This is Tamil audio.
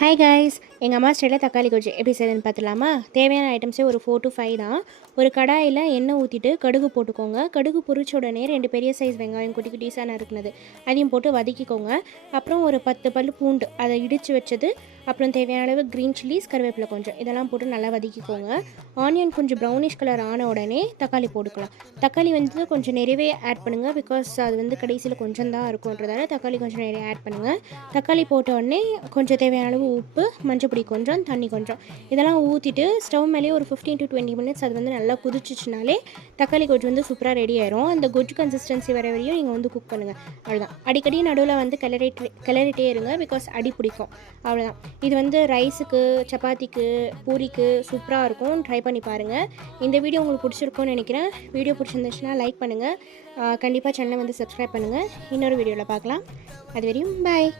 ஹாய் கைஸ், எங்கள் அம்மா ஸ்டைலில் தக்காளி கொஜ்ஜி எப்படி செய்யுதுன்னு பார்த்துலாமா? தேவையான ஐட்டம்ஸே ஒரு 4 to 5 தான். ஒரு கடாயில் எண்ணெய் ஊற்றிட்டு கடுகு போட்டுக்கோங்க. கடுகு பொரிச்ச உடனே 2 பெரிய சைஸ் வெங்காயம் குட்டி குட்டிஸாக நறுக்குனது அதையும் போட்டு வதக்கிக்கோங்க. அப்புறம் ஒரு 10 பல் பூண்டு அதை இடித்து வச்சது, அப்புறம் தேவையான அளவு க்ரீன் சில்லிஸ், கருவேப்பிலை கொஞ்சம் இதெல்லாம் போட்டு நல்லா வதக்கிக்கோங்க. ஆனியன் கொஞ்சம் ப்ரௌனிஷ் கலர் ஆன உடனே தக்காளி போட்டுக்கலாம். தக்காளி வந்து கொஞ்சம் நிறையவே ஆட் பண்ணுங்கள், பிகாஸ் அது வந்து கடைசியில் கொஞ்சம் தான் இருக்கும்ன்றதால தக்காளி கொஞ்சம் நிறைய ஆட் பண்ணுங்கள். தக்காளி போட்ட உடனே கொஞ்சம் தேவையான அளவு உப்பு, மஞ்சப்பொடி கொஞ்சம், தண்ணி கொஞ்சம் இதெல்லாம் ஊற்றிட்டு ஸ்டவ் மேலேயே ஒரு 15 to 20 மினிட்ஸ் அது வந்து நல்லா குதிச்சிச்சுனாலே தக்காளி கொஜ்ஜு வந்து சூப்பராக ரெடி ஆயிரும். அந்த கொஜ்ஜு கன்சிஸ்டன்சி வர வரையும் நீங்கள் வந்து குக் பண்ணுங்கள். அவ்வளோதான். அடிக்கடி நடுவில் வந்து கிளறிட்டே இருங்க, பிகாஸ் அடி பிடிக்கும். அவ்வளோதான். இது வந்து ரைஸுக்கு, சப்பாத்திக்கு, பூரிக்கு சூப்பராக இருக்கும். ட்ரை பண்ணி பாருங்கள். இந்த வீடியோ உங்களுக்கு பிடிச்சிருக்கும்னு நினைக்கிறேன். வீடியோ பிடிச்சிருந்துச்சுன்னா லைக் பண்ணுங்கள். கண்டிப்பாக சேனலை வந்து சப்ஸ்கிரைப் பண்ணுங்கள். இன்னொரு வீடியோவில் பார்க்கலாம். அது வரையும் பாய்.